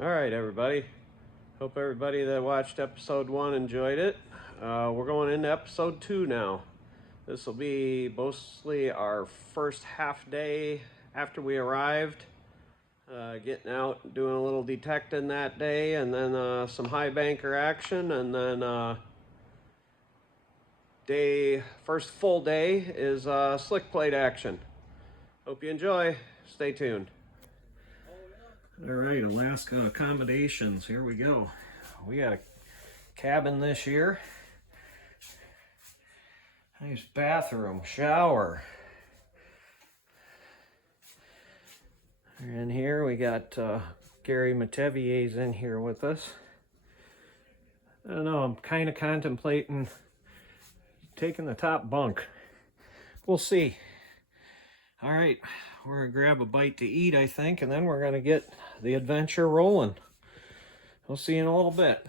All right, everybody. Hope everybody that watched episode 1 enjoyed it. We're going into episode 2 now. This will be mostly our first half day after we arrived, getting out and doing a little detecting that day, and then some high banker action, and then first full day is slick plate action. Hope you enjoy. Stay tuned. All right, Alaska accommodations. Here we go. We got a cabin this year. Nice bathroom, shower. And here we got Gary Matevier's in here with us. I don't know, I'm kind of contemplating taking the top bunk. We'll see. All right, we're gonna grab a bite to eat, I think, and then we're gonna get the adventure rolling. We'll see you in a little bit.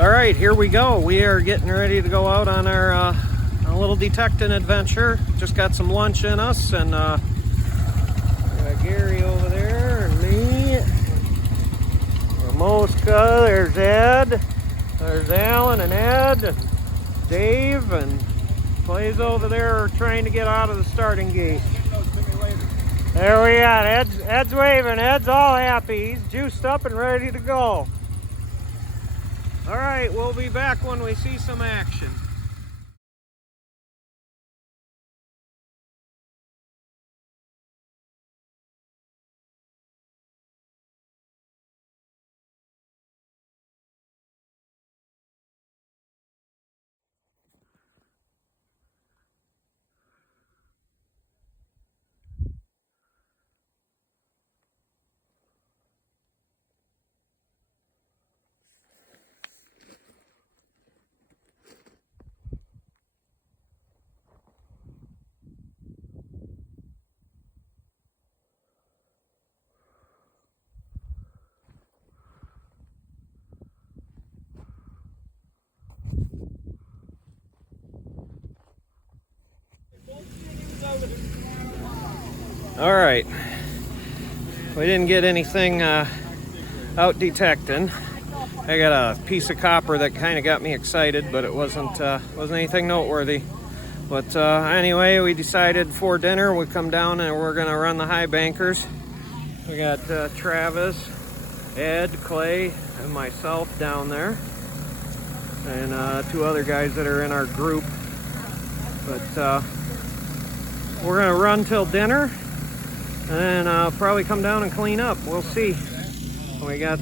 All right, here we go. We are getting ready to go out on our a little detecting adventure. Just got some lunch in us, and got Gary over there, and me, Moska. There's Ed. There's Alan and Ed, and Dave, and Clay's over there trying to get out of the starting gate. There we are. Ed's waving. Ed's all happy. He's juiced up and ready to go. All right, we'll be back when we see some action. All right, we didn't get anything out detecting. I got a piece of copper that kind of got me excited, but it wasn't anything noteworthy. But anyway, we decided for dinner we come down and we're gonna run the high bankers. We got Travis, Ed, Clay, and myself down there, and 2 other guys that are in our group. But we're gonna run till dinner, and probably come down and clean up. We'll see. We got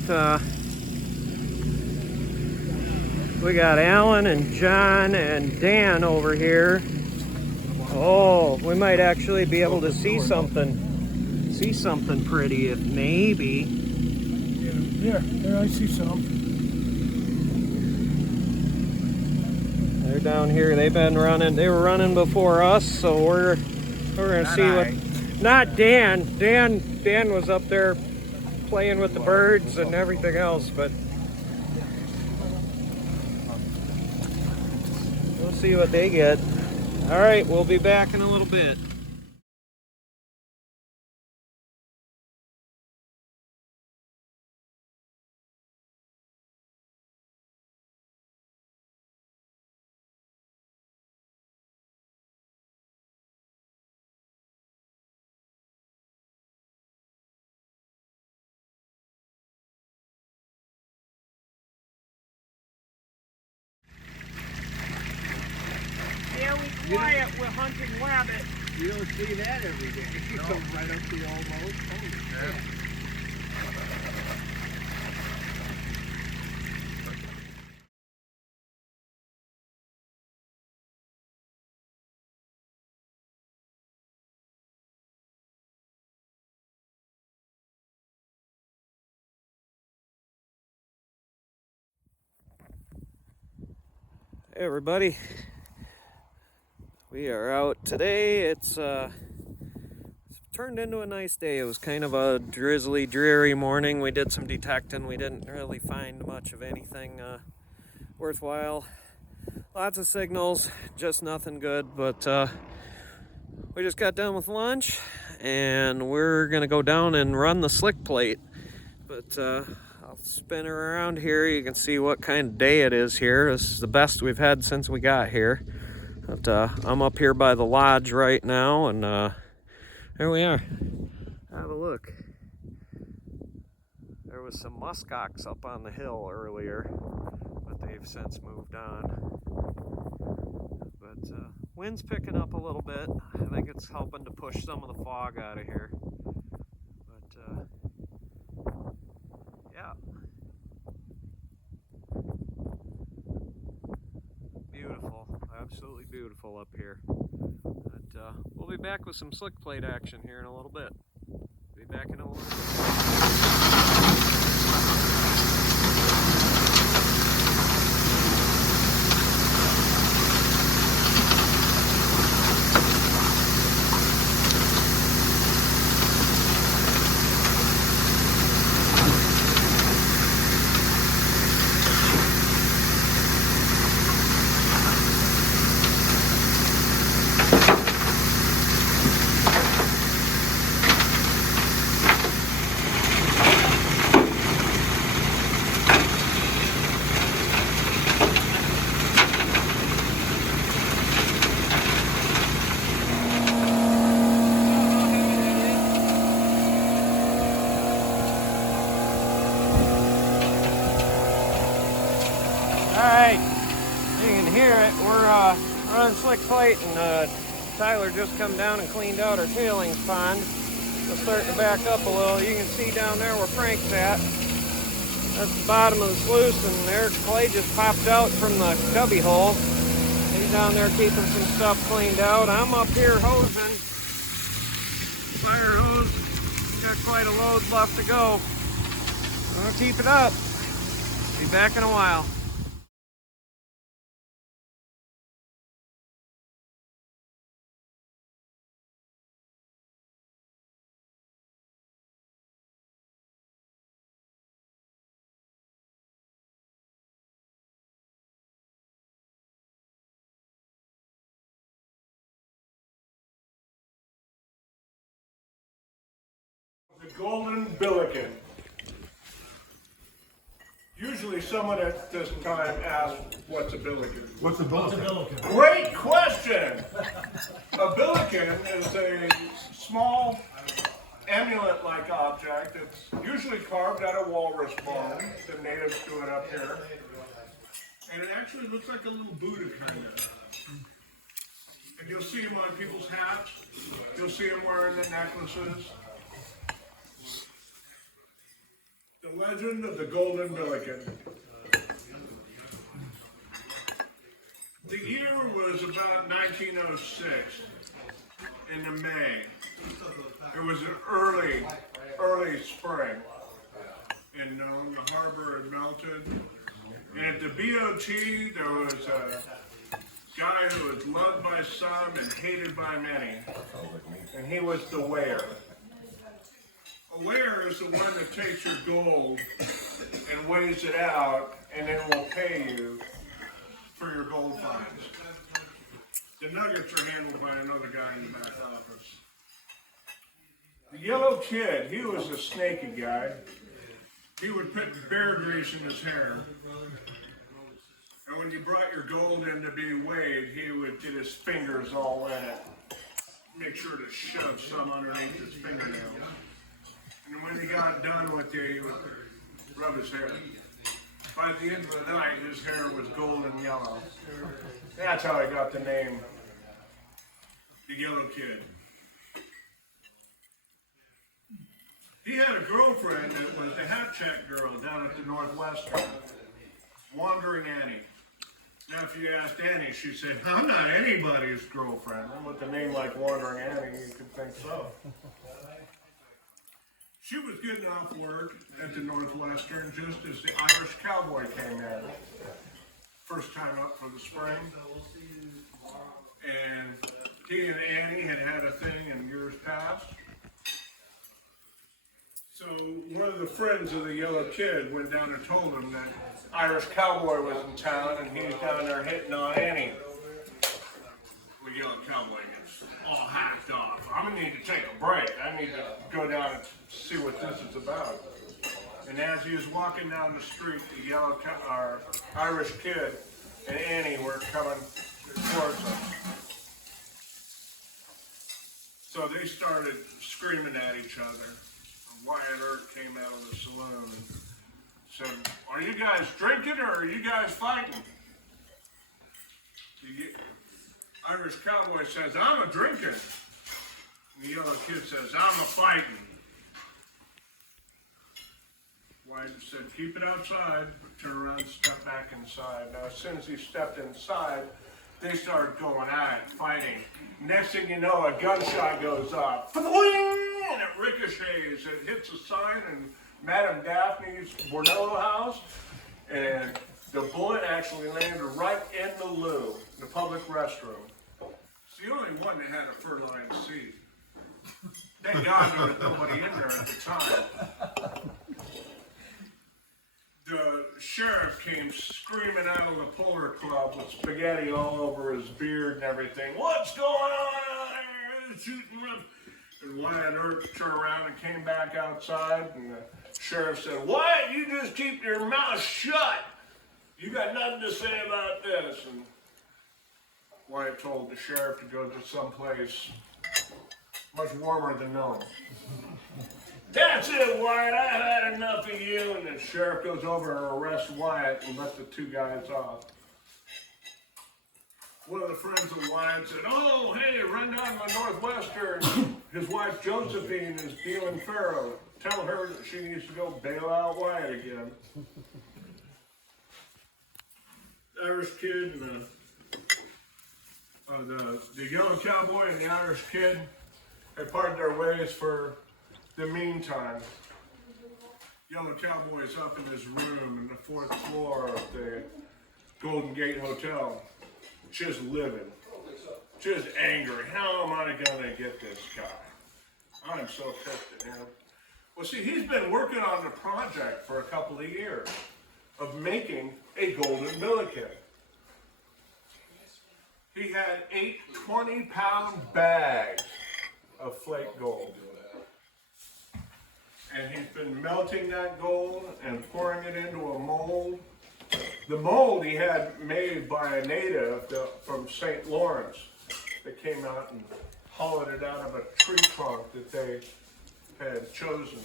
Alan and John and Dan over here. Oh, we might actually be able to see something pretty, if maybe. Here, I see some. They're down here. They've been running. They were running before us, so we're gonna see what. Not Dan. Dan was up there playing with the birds and everything else, but we'll see what they get. All right, we'll be back in a little bit. Yeah, we quiet. We're hunting rabbit. You don't see that every day. You come right up to almost. Holy crap. Hey everybody, we are out today. It's turned into a nice day. It was kind of a drizzly, dreary morning. We did some detecting. We didn't really find much of anything worthwhile. Lots of signals, just nothing good. But we just got done with lunch, and we're gonna go down and run the slick plate. But I'll spin her around here. You can see what kind of day it is here. This is the best we've had since we got here. But I'm up here by the lodge right now, and there we are. Have a look. There was some muskox up on the hill earlier, but they've since moved on. But wind's picking up a little bit. I think it's helping to push some of the fog out of here. But yeah. Beautiful. Absolutely beautiful up here. But we'll be back with some slick plate action here in a little bit. Be back in a little bit. Alright, you can hear it. We're running slick plate, and Tyler just come down and cleaned out our tailings pond. It's starting to back up a little. You can see down there where Frank's at. That's the bottom of the sluice, and there clay just popped out from the cubby hole. He's down there keeping some stuff cleaned out. I'm up here hosing. Fire hose. Got quite a load left to go. I'm gonna keep it up. Be back in a while. The golden bilican. Usually someone at this time asks, what's a bilican? What's a bilican? Great question! A bilican is a small amulet-like object. It's usually carved out of walrus bone. The natives do it up here. And it actually looks like a little Buddha kind of. And you'll see them on people's hats. You'll see them wearing the necklaces. The legend of the golden bilican. The year was about 1906 in the May. It was an early spring. And the harbor had melted. And at the BOT, there was a guy who was loved by some and hated by many. And he was the weigher. A weigher is the one that takes your gold and weighs it out and then will pay you for your gold finds. The nuggets are handled by another guy in the back office. The yellow kid, he was a snaky guy. He would put bear grease in his hair. And when you brought your gold in to be weighed, he would get his fingers all in it. Make sure to shove some underneath his fingernails. And when he got done with you, he would rub his hair. By the end of the night, his hair was golden yellow. That's how he got the name, the Yellow Kid. He had a girlfriend that was the hat check girl down at the Northwestern, Wandering Annie. Now, if you asked Annie, she said, "I'm not anybody's girlfriend." And with a name like Wandering Annie, you could think so. She was getting off work at the Northwestern just as the Irish cowboy came in. First time up for the spring. And he and Annie had had a thing in years past. So one of the friends of the yellow kid went down and told him that Irish cowboy was in town and he's down there hitting on Annie. The yellow cowboy gets all hacked off. I'm gonna need to take a break. I need to go down and see what this is about. And as he was walking down the street, the Irish kid and Annie were coming towards him. So they started screaming at each other. Wyatt Earp came out of the saloon and said, "Are you guys drinking or are you guys fighting?" The Irish cowboy says, "I'm a drinking." And the yellow kid says, "I'm a fighting." Wyatt said, "Keep it outside." Turn around and step back inside. Now, as soon as he stepped inside, they started going at it, fighting. Next thing you know, a gunshot goes off. And it ricochets. It hits a sign in Madame Daphne's Bordello house. And the bullet actually landed right in the loo, the public restroom. It's the only one that had a fur-lined seat. Thank God there was nobody in there at the time. The sheriff came screaming out of the Polar Club with spaghetti all over his beard and everything. "What's going on out here? Shooting run." And Wyatt Earp turned around and came back outside, and the sheriff said, "Wyatt, you just keep your mouth shut. You got nothing to say about this." And Wyatt told the sheriff to go to someplace much warmer than Nome. "That's it, Wyatt, I've had enough of you." And the sheriff goes over and arrests Wyatt and let the two guys off. One of the friends of Wyatt said, "Oh, hey, run down to Northwestern. His wife Josephine is dealing faro. Tell her that she needs to go bail out Wyatt again." The Irish kid and the yellow cowboy and the Irish kid had parted their ways for the meantime. Yellow cowboy's up in his room in the 4th floor of the Golden Gate Hotel, just living, just angry. How am I gonna get this guy? I'm so pissed at him. Well, see, he's been working on the project for a couple of years of making a golden bilican. He had 8 20-pound bags of flake gold. And he's been melting that gold and pouring it into a mold. The mold he had made by a native from St. Lawrence that came out and hollowed it out of a tree trunk that they had chosen.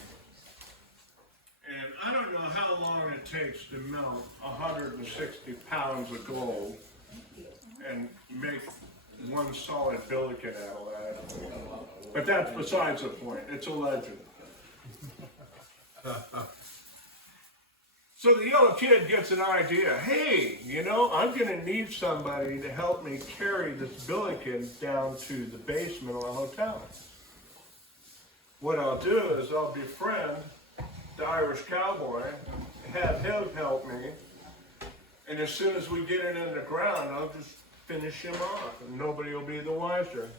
And I don't know how long it takes to melt 160 pounds of gold and make one solid bilican out of that. But that's besides the point. It's a legend. So the yellow kid gets an idea. Hey, you know, I'm going to need somebody to help me carry this bilican down to the basement of the hotel. What I'll do is I'll befriend the Irish cowboy, have him help me, and as soon as we get it in the ground, I'll just finish him off, and nobody will be the wiser.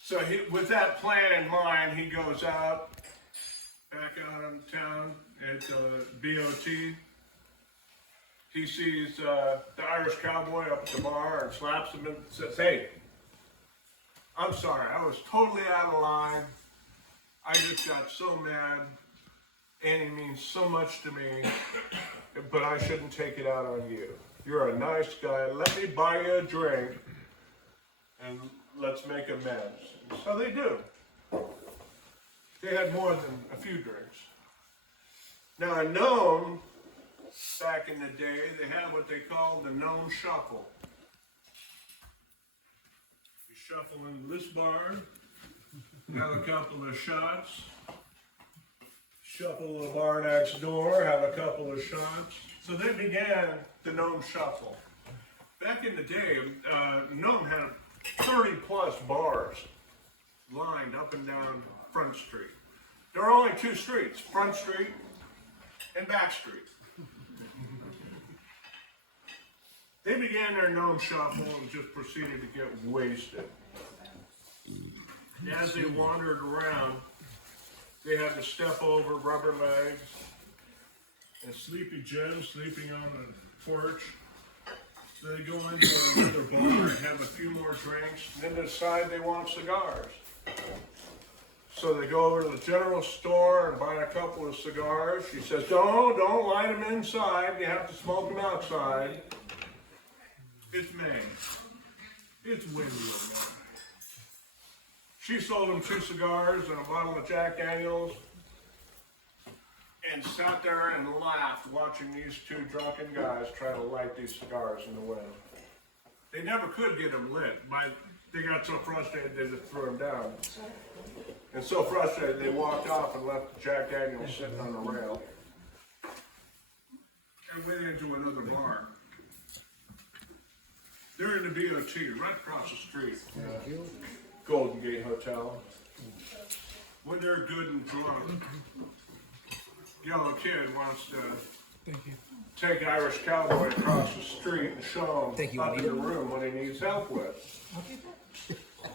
So with that plan in mind, he goes out, back out in town at BOT. He sees the Irish cowboy up at the bar and slaps him and says, "Hey, I'm sorry, I was totally out of line. I just got so mad. Annie means so much to me, but I shouldn't take it out on you. You're a nice guy. Let me buy you a drink and let's make amends." So they do. They had more than a few drinks. Now in Nome, back in the day, they had what they called the Nome Shuffle. You shuffle into this bar, have a couple of shots, shuffle the bar next door, have a couple of shots. So they began the Nome Shuffle. Back in the day, Nome had 30 plus bars lined up and down Front Street. There are only 2 streets, Front Street and Back Street. They began their Nome Shuffle and just proceeded to get wasted. As they wandered around, They had to step over rubber legs. And Sleepy Jim sleeping on the porch. So they go into another bar and have a few more drinks. And then decide they want cigars. So they go over to the general store and buy a couple of cigars. She says, don't light them inside. You have to smoke them outside. It's May. It's windy outside. She sold him 2 cigars and a bottle of Jack Daniels and sat there and laughed watching these 2 drunken guys try to light these cigars in the wind. They never could get them lit. They got so frustrated they just threw them down. And so frustrated they walked off and left Jack Daniels sitting on the rail. And went into another bar. They're in the BOT, right across the street. Golden Gate Hotel. When they're good and drunk, yellow kid wants to take Irish Cowboy across the street and show him up in the room what he needs help with.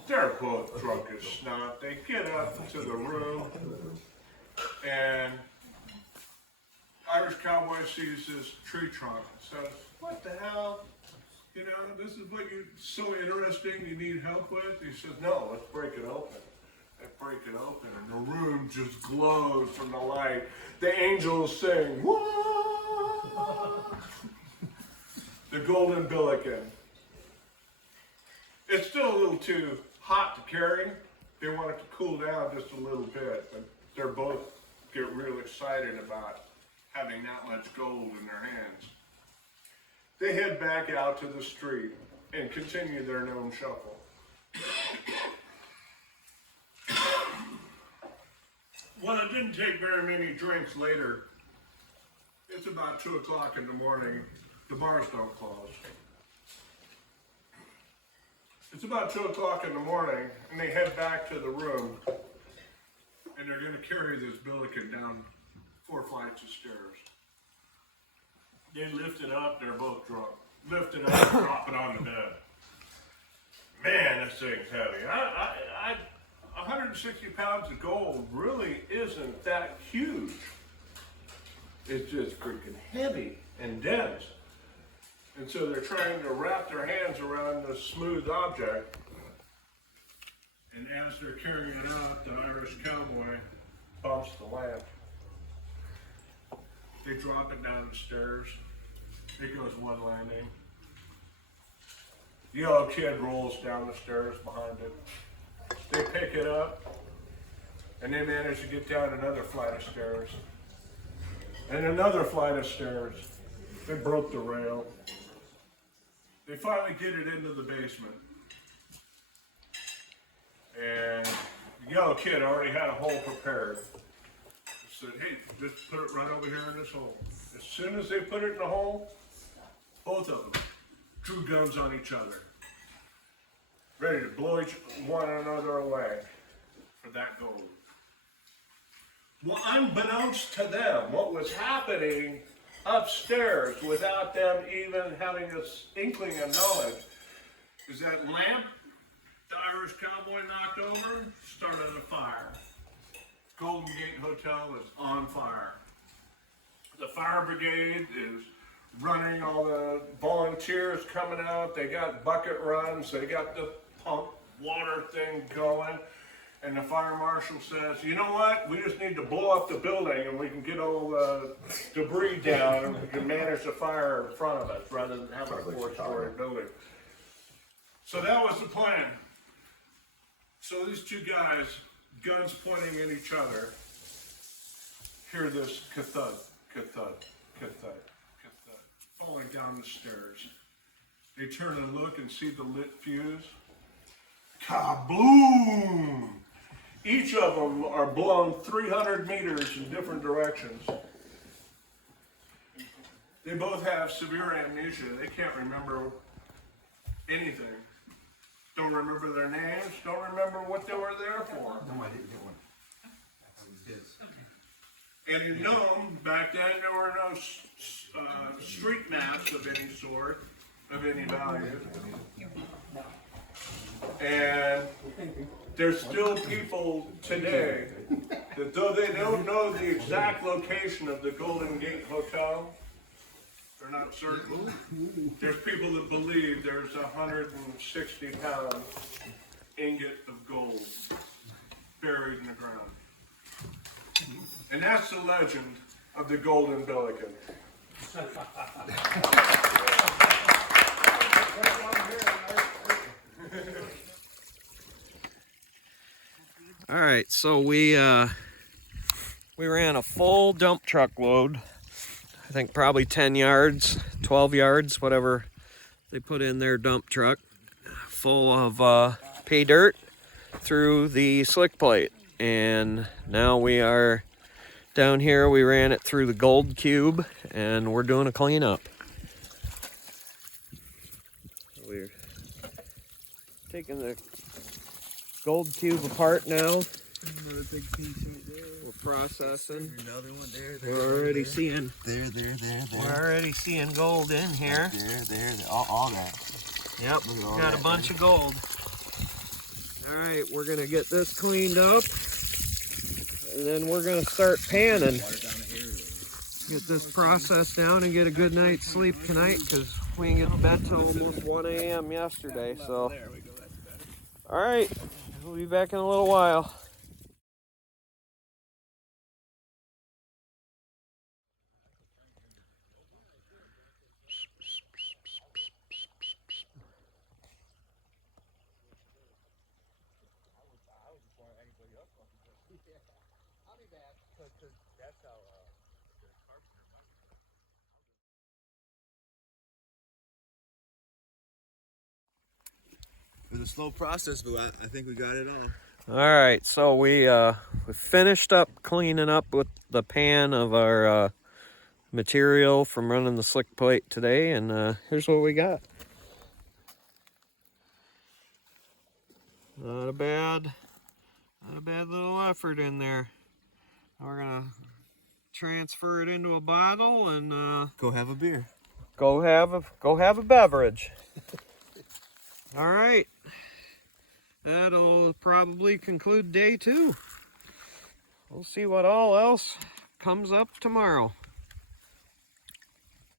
They're both drunk as snot. They get up into the room, and Irish Cowboy sees this tree trunk and says, "What the hell? You know, this is what you're so interesting you need help with?" He says, "No, let's break it open." They break it open, and the room just glows from the light. The angels sing, "Whoa!" The golden bilican. It's still a little too hot to carry. They want it to cool down just a little bit, but they're both get real excited about having that much gold in their hands. They head back out to the street and continue their gnome shuffle. Well, it didn't take very many drinks later. It's about 2 o'clock in the morning. The bars don't close. It's about 2 o'clock in the morning, and they head back to the room, and they're going to carry this bilican down 4 flights of stairs. They lift it up, they're both drunk. Lift it up, drop it on the bed. Man, this thing's heavy. 160 pounds of gold really isn't that huge. It's just freaking heavy and dense. And so they're trying to wrap their hands around this smooth object. And as they're carrying it out, the Irish Cowboy bumps the lamp. They drop it down the stairs. It goes 1 landing. The yellow kid rolls down the stairs behind it. They pick it up, and they manage to get down another flight of stairs. And another flight of stairs. They broke the rail. They finally get it into the basement. And the yellow kid already had a hole prepared. He said, "Hey, just put it right over here in this hole." As soon as they put it in the hole, both of them drew guns on each other, ready to blow one another away for that gold. Well, unbeknownst to them, what was happening upstairs without them even having this inkling of knowledge is that lamp the Irish Cowboy knocked over started a fire. Golden Gate Hotel is on fire. The fire brigade is running, all the volunteers coming out. They got bucket runs. They got the pump water thing going. And the fire marshal says, "You know what? We just need to blow up the building and we can get all the debris down and we can manage the fire in front of us rather than having a 4-story building." So that was the plan. So these 2 guys, guns pointing at each other, hear this ka-thud, ka-thud, ka-thud, ka-thud, falling down the stairs. They turn and look and see the lit fuse. Kabloom! Each of them are blown 300 meters in different directions. They both have severe amnesia. They can't remember anything. Don't remember their names. Don't remember what they were there for. No, I didn't get one. I was his. And in Nome, back then, there were no street maps of any sort, of any value. And there's still people today that though they don't know the exact location of the Golden Gate Hotel, they're not certain. There's people that believe there's a 160-pound ingot of gold buried in the ground. And that's the legend of the Golden Bilican. All right, so we ran a full dump truck load. I think probably 10 yards, 12 yards, whatever they put in their dump truck, full of pay dirt through the slick plate. And now we are down here. We ran it through the gold cube, and we're doing a cleanup. We're taking the gold cube apart now. Another big piece right there. We're processing. Another one there. We're already seeing. There. We're already seeing gold in here. There. All that. Yep, Look at all got that. a bunch of gold. All right, we're gonna get this cleaned up, and then we're gonna start panning. Get this processed down and get a good night's sleep tonight, because we didn't get to bed till almost 1 a.m. yesterday. So, There we go. That's better. all right, we'll be back in a little while. It was a slow process, but I think we got it all. All right, so we finished up cleaning up with the pan of our material from running the slick plate today, and here's what we got. Not a bad little effort in there. We're gonna transfer it into a bottle and Go have a beer. go have a beverage. All right, that'll probably conclude day 2. We'll see what all else comes up tomorrow.